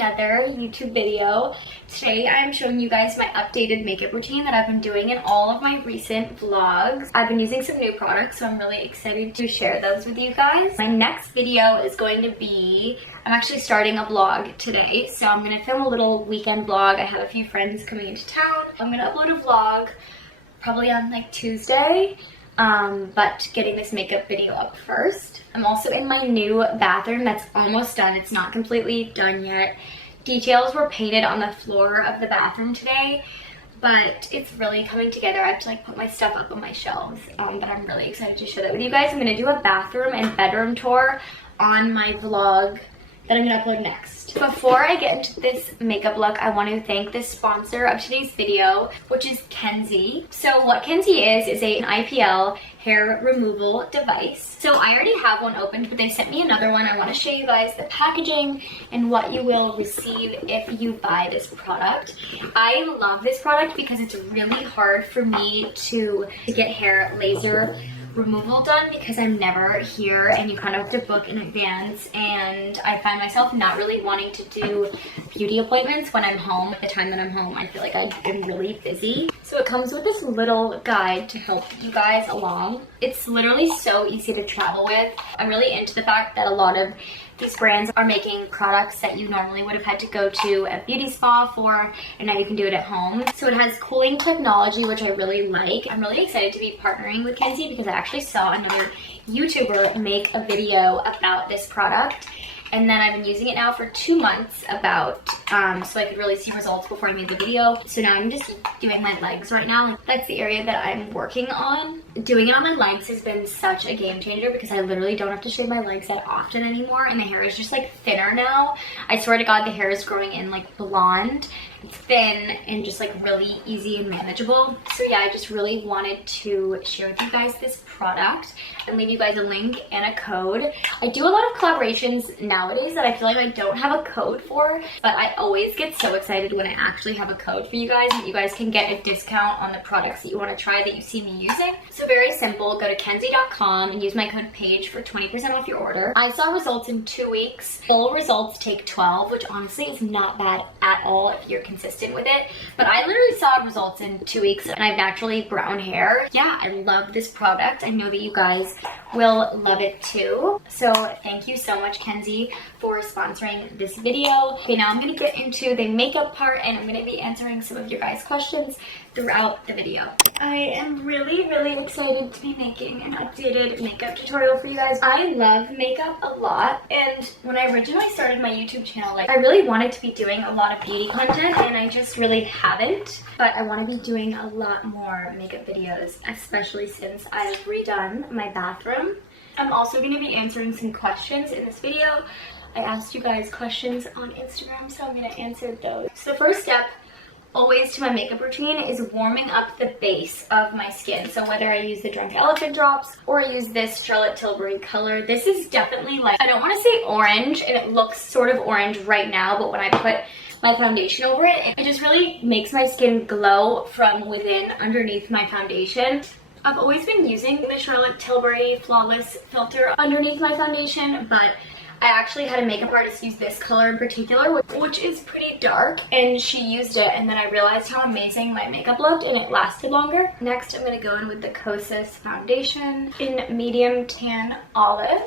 another YouTube video. Today I'm showing you guys my updated makeup routine that I've been doing in all of my recent vlogs. I've been using some new products, so I'm really excited to share those with you guys. My next video is going to be, I'm actually starting a vlog today, so I'm going to film a little weekend vlog. I have a few friends coming into town. I'm going to upload a vlog probably on like Tuesday. But getting this makeup video up first. I'm also in my new bathroom that's almost done. It's not completely done yet. Details were painted on the floor of the bathroom today, but it's really coming together. I have to like put my stuff up on my shelves, but I'm really excited to share that with you guys. I'm gonna do a bathroom and bedroom tour on my vlog that I'm gonna upload next. Before I get into this makeup look, I want to thank the sponsor of today's video, which is Kenzie. So what Kenzie is an IPL hair removal device. So I already have one opened, but they sent me another one. I want to show you guys the packaging and what you will receive if you buy this product. I love this product because it's really hard for me to get hair laser removal done because I'm never here and you kind of have to book in advance, and I find myself not really wanting to do beauty appointments when I'm home. At the time that I'm home, I feel like I've been really busy. So it comes with this little guide to help you guys along. It's literally so easy to travel with. I'm really into the fact that a lot of these brands are making products that you normally would have had to go to a beauty spa for, and now you can do it at home. So it has cooling technology, which I really like. I'm really excited to be partnering with Kenzie because I actually saw another YouTuber make a video about this product. And then I've been using it now for 2 months about, so I could really see results before I made the video. So now I'm just doing my legs right now. That's the area that I'm working on. Doing it on my legs has been such a game changer because I literally don't have to shave my legs that often anymore, and the hair is just like thinner now. I swear to God, the hair is growing in like blonde. It's thin and just like really easy and manageable. So yeah, I just really wanted to share with you guys this product and leave you guys a link and a code. I do a lot of collaborations nowadays that I feel like I don't have a code for, but I always get so excited when I actually have a code for you guys, and you guys can get a discount on the products that you want to try that you see me using. So very simple, go to kenzie.com and use my code Paige for 20% off your order. I saw results in 2 weeks. Full results take 12, which honestly is not bad at all if you're consistent with it. But I literally saw results in 2 weeks, and I have naturally brown hair. Yeah, I love this product. I know that you guys will love it too. So thank you so much, Kenzie, for sponsoring this video. Okay, now I'm gonna get into the makeup part, and I'm gonna be answering some of your guys' questions throughout the video. I am really excited to be making an updated makeup tutorial for you guys. I love makeup a lot, and when I originally started my YouTube channel, like I really wanted to be doing a lot of beauty content, and I just really haven't. But I want to be doing a lot more makeup videos, especially since I've redone my bathroom. I'm also going to be answering some questions in this video. I asked you guys questions on Instagram, so I'm going to answer those. So the first step always to my makeup routine is warming up the base of my skin. So whether I use the Drunk Elephant drops or I use this Charlotte Tilbury color, this is definitely like, I don't want to say orange, and it looks sort of orange right now, but when I put my foundation over it, it just really makes my skin glow from within underneath my foundation. I've always been using the Charlotte Tilbury Flawless filter underneath my foundation, but I actually had a makeup artist use this color in particular, which is pretty dark, and she used it, and then I realized how amazing my makeup looked and it lasted longer. Next, I'm going to go in with the Kosas foundation in medium tan olive.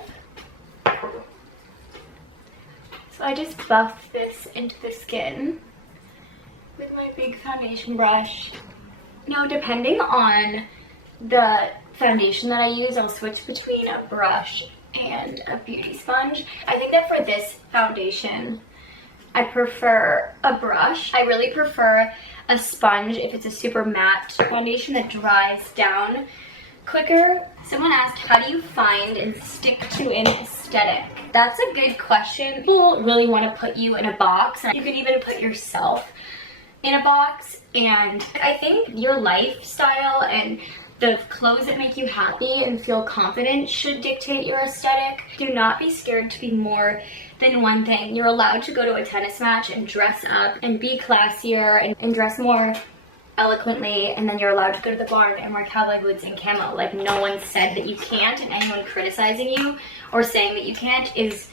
So I just buff this into the skin with my big foundation brush. Now, depending on the foundation that I use, I'll switch between a brush and a beauty sponge. I think that for this foundation, I prefer a brush. I really prefer a sponge if it's a super matte foundation that dries down quicker. Someone asked, how do you find and stick to an aesthetic? That's a good question. People really want to put you in a box. You can even put yourself in a box, and I think your lifestyle and the clothes that make you happy and feel confident should dictate your aesthetic. Do not be scared to be more than one thing. You're allowed to go to a tennis match and dress up and be classier and dress more eloquently, and then you're allowed to go to the barn and wear cowboy boots and camo. Like, no one said that you can't, and anyone criticizing you or saying that you can't is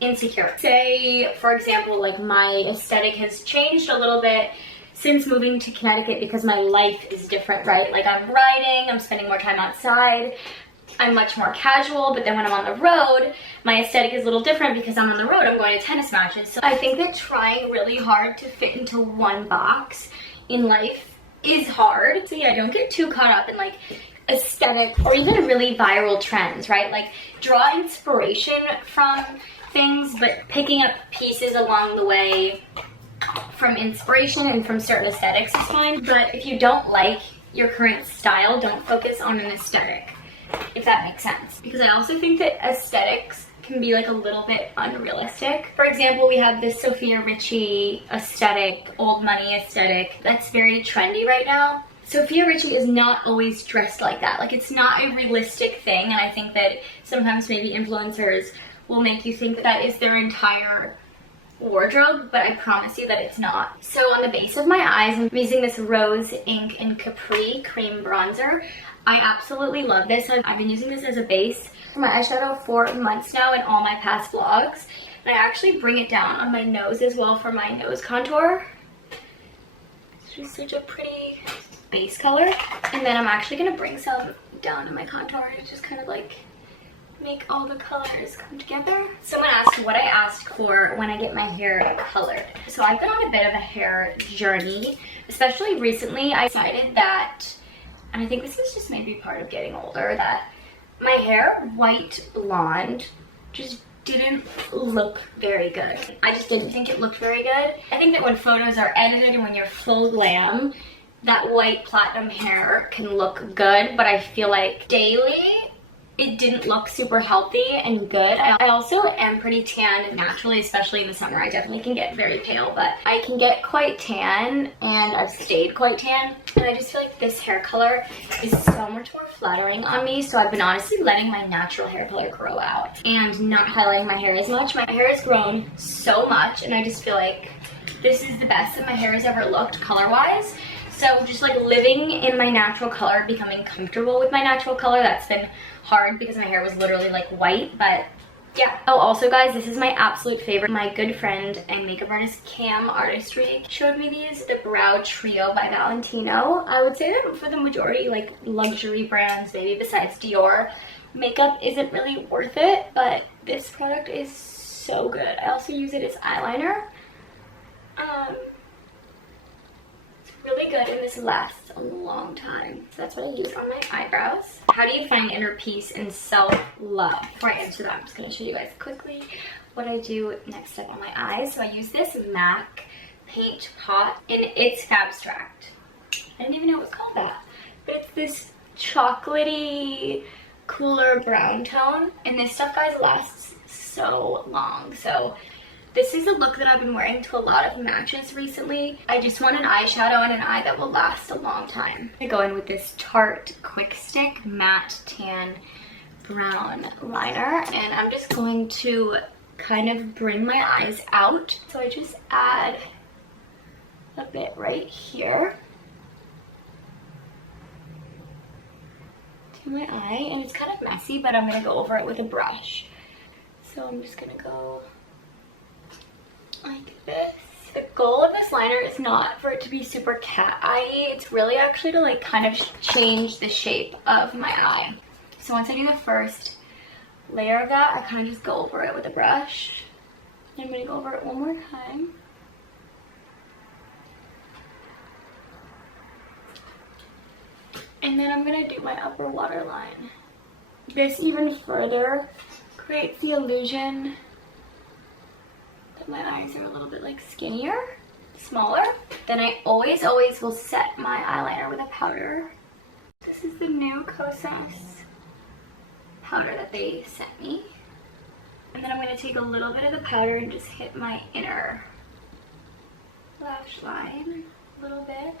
insecure. Say, for example, like my aesthetic has changed a little bit since moving to Connecticut because my life is different, right? Like I'm riding, I'm spending more time outside, I'm much more casual, but then when I'm on the road, my aesthetic is a little different because I'm on the road, I'm going to tennis matches. So I think that trying really hard to fit into one box in life is hard. So yeah, don't get too caught up in like aesthetic or even really viral trends, right? Like draw inspiration from things, but picking up pieces along the way from inspiration and from certain aesthetics is fine. But if you don't like your current style, don't focus on an aesthetic, if that makes sense. Because I also think that aesthetics can be like a little bit unrealistic. For example, we have this Sophia Richie aesthetic, old money aesthetic, that's very trendy right now. Sophia Richie is not always dressed like that. Like it's not a realistic thing, and I think that sometimes maybe influencers will make you think that that is their entire wardrobe, but I promise you that it's not. So on the base of my eyes, I'm using this Rose Ink and Capri Cream Bronzer. I absolutely love this. I've been using this as a base for my eyeshadow for months now in all my past vlogs. And I actually bring it down on my nose as well for my nose contour. It's just such a pretty base color. And then I'm actually going to bring some down in my contour to just kind of like make all the colors come together. Someone asked what I asked for when I get my hair colored. So I've been on a bit of a hair journey, especially recently. I decided that, and I think this is just maybe part of getting older, that my hair, white blonde, just didn't look very good. I just didn't think it looked very good. I think that when photos are edited and when you're full glam, that white platinum hair can look good, but I feel like daily, it didn't look super healthy and good. I also am pretty tan naturally, especially in the summer. I definitely can get very pale, but I can get quite tan, and I've stayed quite tan. And I just feel like this hair color is so much more flattering on me. So I've been honestly letting my natural hair color grow out and not highlighting my hair as much. My hair has grown so much, and I just feel like this is the best that my hair has ever looked color-wise. So just like living in my natural color, becoming comfortable with my natural color, that's been hard because my hair was literally like white, but yeah. Oh, also guys, this is my absolute favorite. My good friend and makeup artist Cam Artistry showed me these, the Brow Trio by Valentino. I would say that for the majority like luxury brands, maybe besides Dior, makeup isn't really worth it, but this product is so good. I also use it as eyeliner. Really good, and this lasts a long time. So that's what I use on my eyebrows. How do you find inner peace and self-love? Before I answer that, I'm just going to show you guys quickly what I do next step on my eyes. So I use this MAC paint pot, and it's Abstract. I didn't even know it was called that, but it's this chocolatey, cooler brown tone, and this stuff, guys, lasts so long. So this is a look that I've been wearing to a lot of matches recently. I just want an eyeshadow and an eye that will last a long time. I go in with this Tarte Quick Stick Matte Tan Brown Liner, and I'm just going to kind of bring my eyes out. So I just add a bit right here to my eye, and it's kind of messy, but I'm gonna go over it with a brush. So I'm just gonna go like this. The goal of this liner is not for it to be super cat eye. It's really actually to like kind of change the shape of my eye. So once I do the first layer of that, I kind of just go over it with a brush. I'm gonna go over it one more time. And then I'm gonna do my upper waterline. This even further creates the illusion my eyes are a little bit like skinnier, smaller. Then I always will set my eyeliner with a powder. This is the new Kosas powder that they sent me. And then I'm going to take a little bit of the powder and just hit my inner lash line a little bit.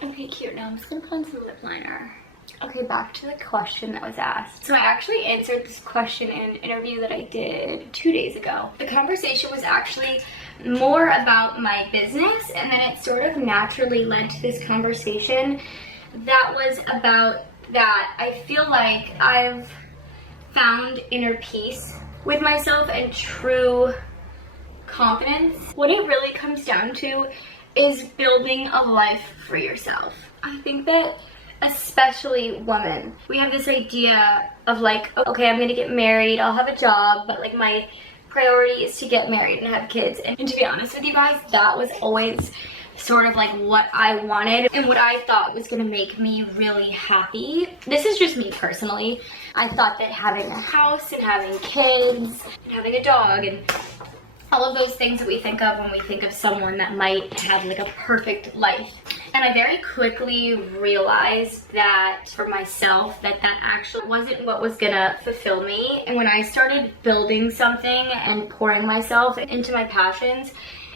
Okay, cute. Now I'm just going to put on some lip liner. Okay, back to the question that was asked. So I actually answered this question in an interview that I did 2 days ago. The conversation was actually more about my business, and then it sort of naturally led to this conversation that was about that I feel like I've found inner peace with myself and true confidence. What it really comes down to is building a life for yourself. I think that especially women, we have this idea of like, okay, I'm gonna get married, I'll have a job, but like my priority is to get married and have kids. And to be honest with you guys, that was always sort of like what I wanted and what I thought was gonna make me really happy. This is just me personally. I thought that having a house and having kids and having a dog and all of those things that we think of when we think of someone that might have like a perfect life. And I very quickly realized that for myself that actually wasn't what was gonna fulfill me. And when I started building something and pouring myself into my passions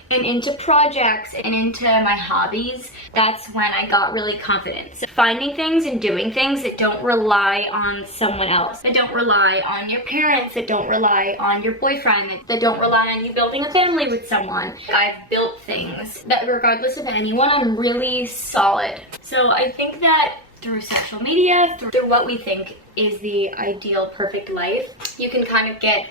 and into projects and into my hobbies, that's when I got really confident. So finding things and doing things that don't rely on someone else, that don't rely on your parents, that don't rely on your boyfriend, that don't rely on you building a family with someone. I've built things that regardless of anyone, I'm really solid. So I think that through social media, through what we think is the ideal perfect life, you can kind of get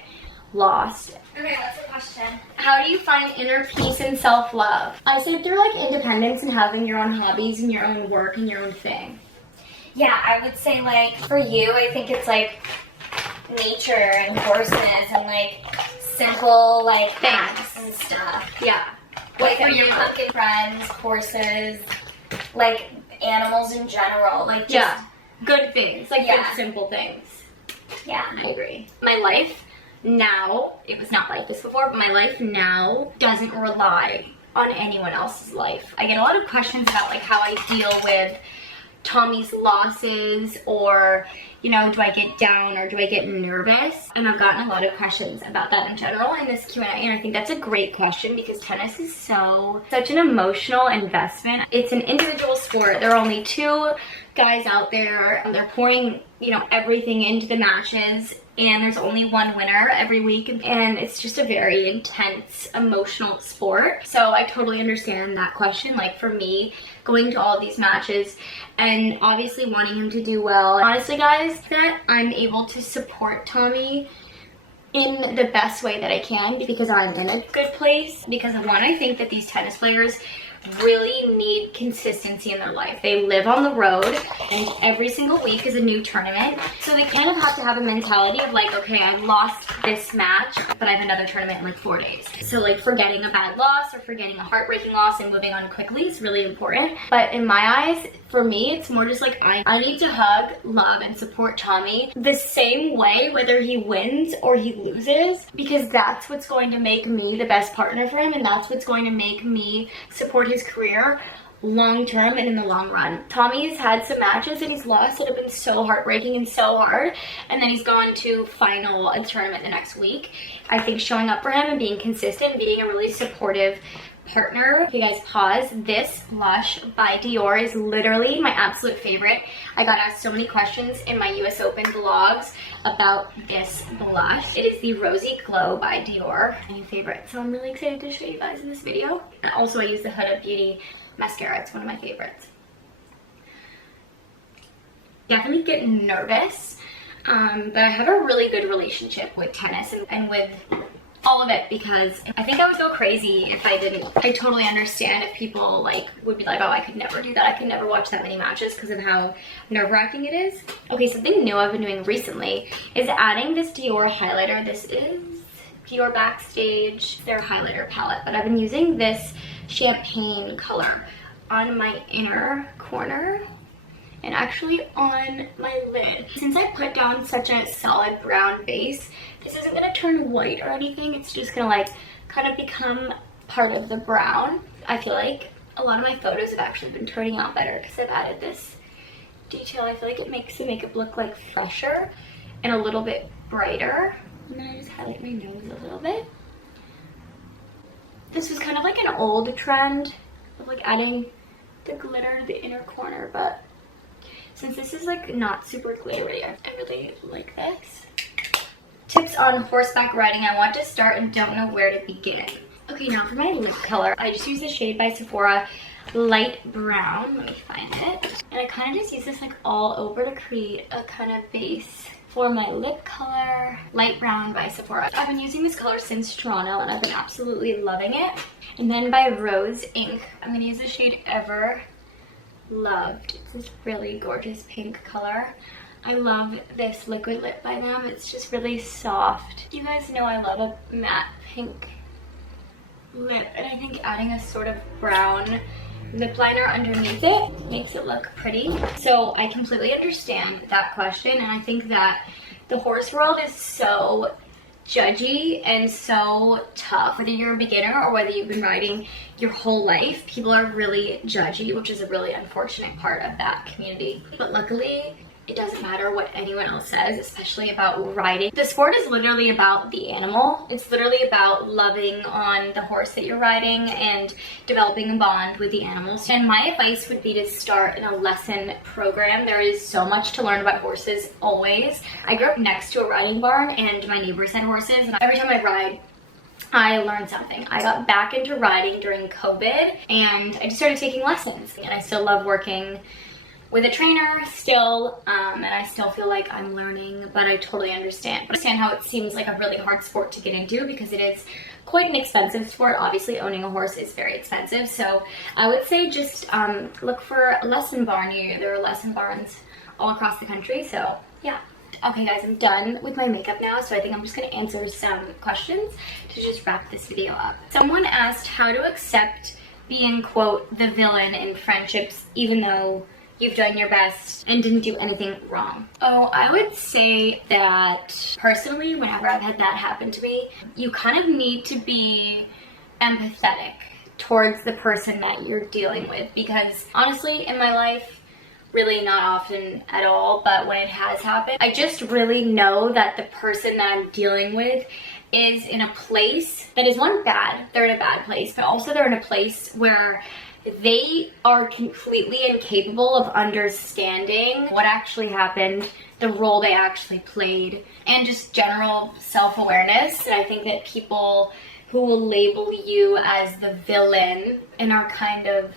lost. Okay, that's a question. How do you find inner peace and self-love? I say through like independence and having your own hobbies and your own work and your own thing. Yeah, I would say like for you, I think it's like nature and horses and like simple like things and stuff. Yeah. Like for your pumpkin friends, horses, like animals in general. Like just, good things, like good simple things. Yeah. I agree. My life now, it was not like this before, but my life now doesn't rely on anyone else's life. I get a lot of questions about like how I deal with Tommy's losses, or you know, do I get down or do I get nervous? And I've gotten a lot of questions about that in general in this Q&A, and I think that's a great question because tennis is such an emotional investment. It's an individual sport. There are only two guys out there. They're pouring, you know, everything into the matches, and there's only one winner every week, and it's just a very intense emotional sport. So I totally understand that question. Like for me, going to all of these matches and obviously wanting him to do well. Honestly guys, that I'm able to support Tommy in the best way that I can because I'm in a good place. Because one, I think that these tennis players really need consistency in their life. They live on the road and every single week is a new tournament. So they kind of have to have a mentality of like, okay, I lost this match, but I have another tournament in like 4 days. So like forgetting a bad loss or forgetting a heartbreaking loss and moving on quickly is really important. But in my eyes, for me, it's more just like I need to hug, love, and support Tommy the same way, whether he wins or he loses, because that's what's going to make me the best partner for him, and that's what's going to make me support his career long term and in the long run. Tommy's had some matches that he's lost that have been so heartbreaking and so hard, and then he's gone to final a tournament the next week. I think showing up for him and being consistent, being a really supportive partner. If you guys pause, this blush by Dior is literally my absolute favorite. I got asked so many questions in my US Open vlogs about this blush. It is the Rosy Glow by Dior, my favorite. So I'm really excited to show you guys in this video. And also I use the Huda Beauty mascara. It's one of my favorites. Definitely get nervous, but I have a really good relationship with tennis and with all of it, because I think I would go crazy if I didn't. I totally understand if people like would be like, oh, I could never do that. I could never watch that many matches because of how nerve-wracking it is. Okay, something new I've been doing recently is adding this Dior highlighter. This is Dior Backstage, their highlighter palette, but I've been using this champagne color on my inner corner and actually on my lid. Since I put down such a solid brown base, this isn't gonna turn white or anything. It's just gonna like kind of become part of the brown. I feel like a lot of my photos have actually been turning out better because I've added this detail. I feel like it makes the makeup look like fresher and a little bit brighter. And then I just highlight my nose a little bit. This was kind of like an old trend of like adding the glitter to the inner corner, but since this is like not super glittery, I really like this. Tips on horseback riding. I want to start and don't know where to begin. Okay, now for my lip color, I just use the shade by Sephora. light brown. Let me find it. And I kind of just use this like all over to create a kind of base for my lip color. Light brown by Sephora. I've been using this color since Toronto and I've been absolutely loving it. And then by Rose Ink, I'm gonna use the shade Ever Loved. It's this really gorgeous pink color. I love this liquid lip by them. It's just really soft. You guys know I love a matte pink lip, and I think adding a sort of brown lip liner underneath it makes it look pretty. So I completely understand that question, and I think that the horse world is so judgy and so tough. Whether you're a beginner or whether you've been riding your whole life, people are really judgy, which is a really unfortunate part of that community. But luckily, it doesn't matter what anyone else says, especially about riding. The sport is literally about the animal. It's literally about loving on the horse that you're riding and developing a bond with the animals. And my advice would be to start in a lesson program. There is so much to learn about horses always. I grew up next to a riding barn and my neighbors had horses, and every time I ride, I learned something. I got back into riding during COVID and I just started taking lessons, and I still love working with a trainer still, and I still feel like I'm learning, but I totally understand. I understand how it seems like a really hard sport to get into because it is quite an expensive sport. Obviously, owning a horse is very expensive, so I would say just look for a lesson barn near you. There are lesson barns all across the country, so yeah. Okay guys, I'm done with my makeup now, so I think I'm just gonna answer some questions to just wrap this video up. Someone asked how to accept being, quote, the villain in friendships, even though you've done your best and didn't do anything wrong. Oh, I would say that personally, whenever I've had that happen to me, you kind of need to be empathetic towards the person that you're dealing with, because honestly, in my life, really not often at all, but when it has happened, I just really know that the person that I'm dealing with is in a place that is, one, bad. They're in a bad place, but also they're in a place where they are completely incapable of understanding what actually happened, the role they actually played, and just general self-awareness. And I think that people who will label you as the villain and are kind of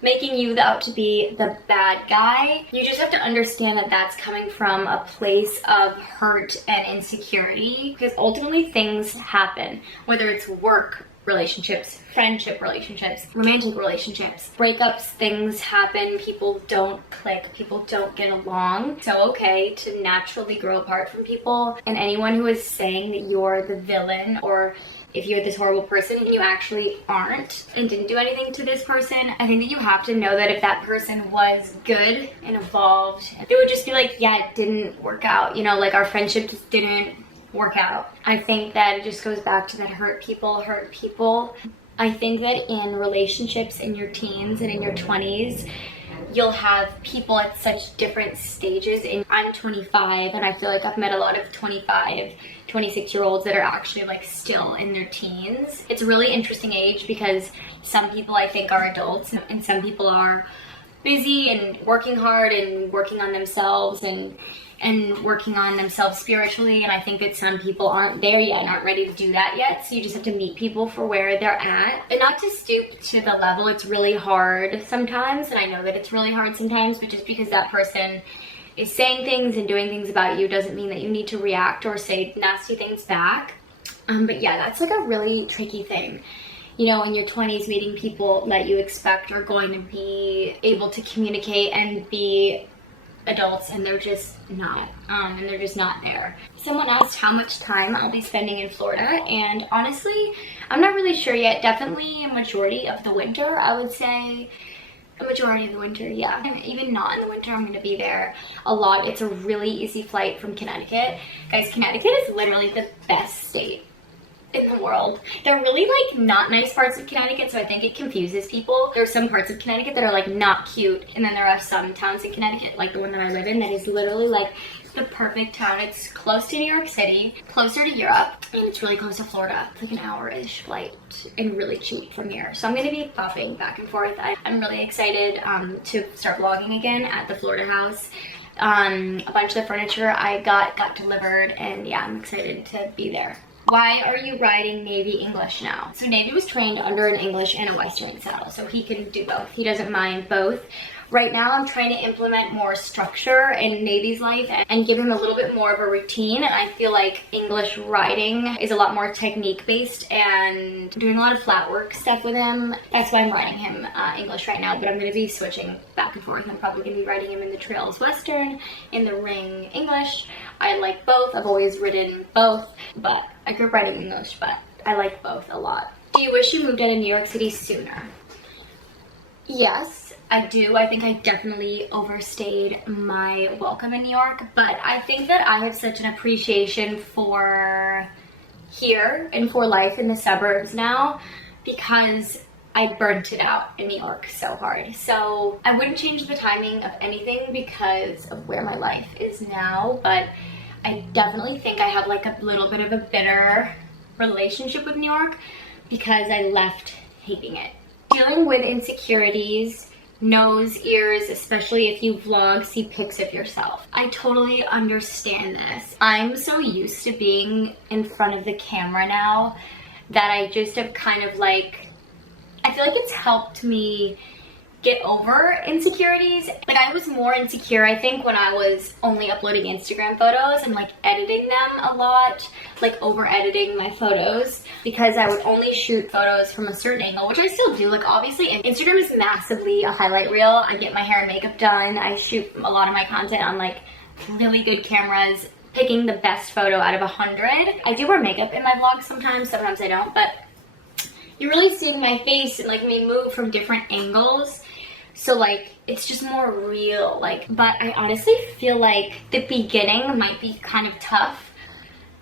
making you out to be the bad guy, you just have to understand that that's coming from a place of hurt and insecurity, because ultimately things happen, whether it's work relationships, friendship relationships, romantic relationships, breakups, things happen, people don't click, people don't get along. So okay to naturally grow apart from people, and anyone who is saying that you're the villain, or if you're this horrible person and you actually aren't and didn't do anything to this person, I think that you have to know that if that person was good and evolved, it would just be like, yeah, it didn't work out. You know, like our friendship just didn't work out. I think that it just goes back to that hurt people hurt people. I think that in relationships in your teens and in your 20s, you'll have people at such different stages. And I'm 25 and I feel like I've met a lot of 25, 26-year-olds that are actually like still in their teens. It's a really interesting age because some people I think are adults and some people are busy and working hard and working on themselves and working on themselves spiritually, and I think that some people aren't there yet and aren't ready to do that yet, so you just have to meet people for where they're at. And not to stoop to the level, it's really hard sometimes, and I know that it's really hard sometimes, but just because that person is saying things and doing things about you doesn't mean that you need to react or say nasty things back. But yeah, that's like a really tricky thing. You know, in your 20s, meeting people that you expect are going to be able to communicate and be adults, and they're just not, and they're just not there. Someone asked how much time I'll be spending in Florida, and honestly, I'm not really sure yet. Definitely a majority of the winter, I would say. A majority of the winter, yeah. And even not in the winter, I'm gonna be there a lot. It's a really easy flight from Connecticut. Guys, Connecticut is literally the best state in the world. There are really like not nice parts of Connecticut, so I think it confuses people. There are some parts of Connecticut that are like not cute, and then there are some towns in Connecticut, like the one that I live in, that is literally like the perfect town. It's close to New York City, closer to Europe, and it's really close to Florida. It's like an hour-ish flight and really cheap from here. So I'm gonna be popping back and forth. I'm really excited to start vlogging again at the Florida house. A bunch of the furniture I got delivered, and yeah, I'm excited to be there. Why are you writing Navy English now? So Navy was trained under an English and a Western style, so he can do both. He doesn't mind both. Right now, I'm trying to implement more structure in Navy's life and give him a little bit more of a routine. And I feel like English writing is a lot more technique-based, and doing a lot of flat work stuff with him. That's why I'm writing him English right now, but I'm going to be switching back and forth. I'm probably going to be writing him in the Trails Western, in the Ring English. I like both. I've always written both, but I grew up writing English, but I like both a lot. Do you wish you moved out of New York City sooner? Yes. I do. I think I definitely overstayed my welcome in New York, but I think that I have such an appreciation for here and for life in the suburbs now because I burnt it out in New York so hard. So I wouldn't change the timing of anything because of where my life is now, but I definitely think I have like a little bit of a bitter relationship with New York because I left hating it. Dealing with insecurities, nose, ears, especially if you vlog, see pics of yourself. I totally understand this. I'm so used to being in front of the camera now that I just have kind of like, I feel like it's helped me get over insecurities. Like I was more insecure, I think, when I was only uploading Instagram photos and like editing them a lot, like over editing my photos because I would only shoot photos from a certain angle, which I still do. Like obviously Instagram is massively a highlight reel. I get my hair and makeup done. I shoot a lot of my content on like really good cameras, picking the best photo out of 100. I do wear makeup in my vlogs sometimes I don't, but you're really seeing my face and like me move from different angles. So like, it's just more real, like, but I honestly feel like the beginning might be kind of tough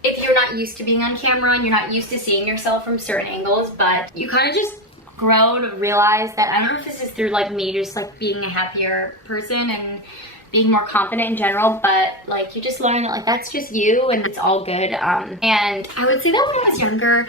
if you're not used to being on camera and you're not used to seeing yourself from certain angles, but you kind of just grow to realize that, I don't know if this is through like me just like being a happier person and being more confident in general, but like you just learn that like that's just you and it's all good. And I would say that when I was younger,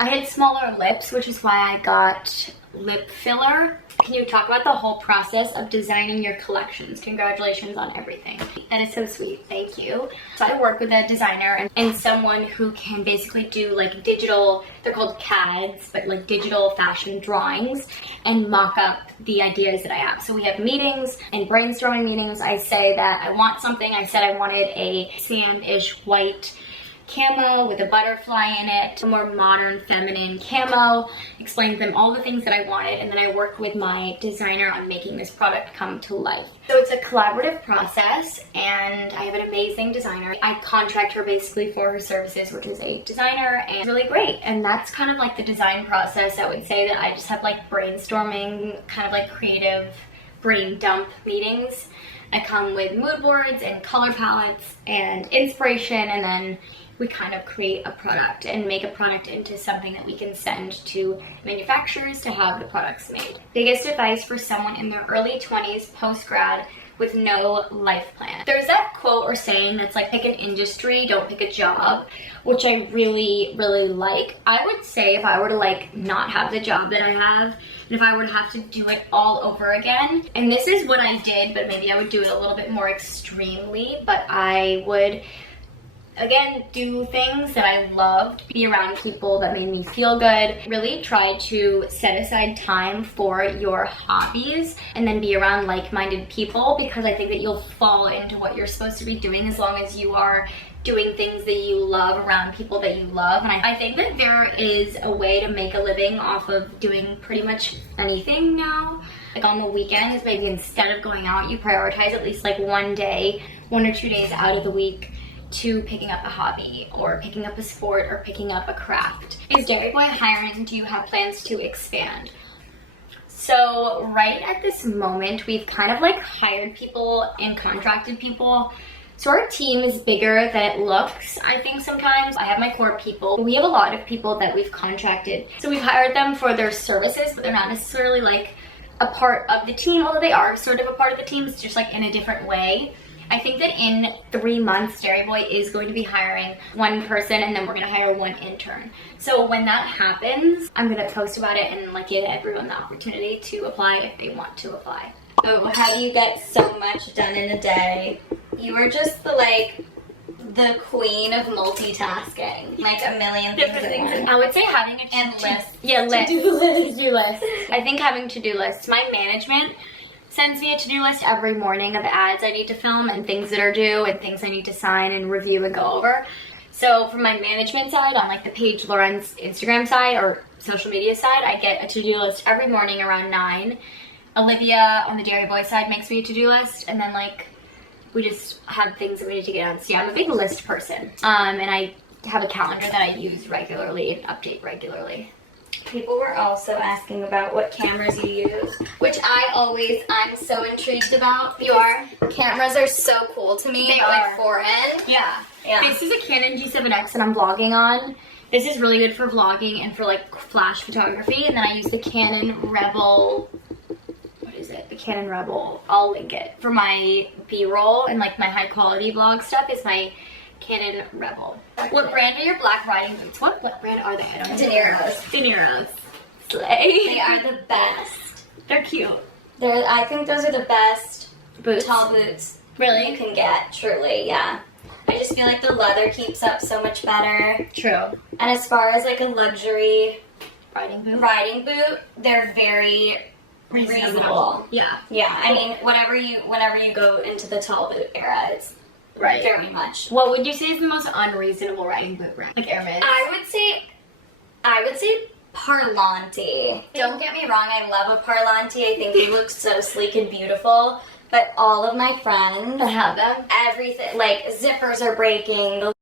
I had smaller lips, which is why I got lip filler. Can you talk about the whole process of designing your collections? Congratulations on everything. That is so sweet. Thank you. So I work with a designer and someone who can basically do like digital, they're called CADs, but like digital fashion drawings and mock up the ideas that I have. So we have meetings and brainstorming meetings. I say that I want something. I said I wanted a sand-ish white camo with a butterfly in it, a more modern feminine camo, explained to them all the things that I wanted, and then I worked with my designer on making this product come to life. So it's a collaborative process and I have an amazing designer. I contract her basically for her services, which is a designer, and it's really great. And that's kind of like the design process. I would say that I just have like brainstorming, kind of like creative brain dump meetings. I come with mood boards and color palettes and inspiration, and then we kind of create a product and make a product into something that we can send to manufacturers to have the products made. Biggest advice for someone in their early 20s post-grad with no life plan. There's that quote or saying that's like, pick an industry, don't pick a job, which I really, really like. I would say if I were to like not have the job that I have, and if I were to have to do it all over again, and this is what I did, but maybe I would do it a little bit more extremely, but I would again, do things that I loved, be around people that made me feel good, really try to set aside time for your hobbies and then be around like-minded people, because I think that you'll fall into what you're supposed to be doing as long as you are doing things that you love around people that you love. And I think that there is a way to make a living off of doing pretty much anything now. Like on the weekends, maybe instead of going out, you prioritize at least like one day, 1 or 2 days out of the week to picking up a hobby or picking up a sport or picking up a craft. Is Dairy Boy hiring? Do you have plans to expand? So right at this moment, we've kind of like hired people and contracted people. So our team is bigger than it looks, I think sometimes. I have my core people. We have a lot of people that we've contracted. So we've hired them for their services, but they're not necessarily like a part of the team, although they are sort of a part of the team. It's just like in a different way. I think that in 3 months, Dairy Boy is going to be hiring 1 person, and then we're going to hire 1 intern. So when that happens, I'm going to post about it and like give everyone the opportunity to apply if they want to apply. So how do you get so much done in a day? You were just the like the queen of multitasking. Like a million Different things. things. I would say having a And to-do lists. Yeah, list. To-do list. To-do list. I think having to-do lists. My management sends me a to-do list every morning of ads I need to film and things that are due and things I need to sign and review and go over. So from my management side, on like the Paige Lorenze Instagram side or social media side, I get a to-do list every morning around 9. Olivia on the Dairy Boy side makes me a to-do list, and then like we just have things that we need to get on. So yeah, I'm a big list person. And I have a calendar that I use regularly and update regularly. People were also asking about what cameras you use, which I'm so intrigued about. You are? Cameras are so cool to me. They like are. foreign. Yeah. Yeah. This is a Canon G7X that I'm vlogging on. This is really good for vlogging and for like flash photography. And then I use the Canon Rebel, what is it? The Canon Rebel, I'll link it. For my B-roll and like my high quality vlog stuff is my Canon Rebel. What brand are your black riding boots? What brand are they? I don't know. De Niro's. De Niro's. Slay. They are the best. They're cute. I think those are the best Boots. tall boots Really? you can get, truly, yeah. I just feel like the leather keeps up so much better. True. And as far as like a luxury Riding riding boot, they're very reasonable. Yeah. Yeah, I mean, whenever you go into the tall boot era, it's Right. very much. What would you say is the most unreasonable riding boot brand? Like Hermes? I would say Parlanti. Don't get me wrong, I love a Parlanti. I think they look so sleek and beautiful. But all of my friends I have them. everything, like zippers are breaking, the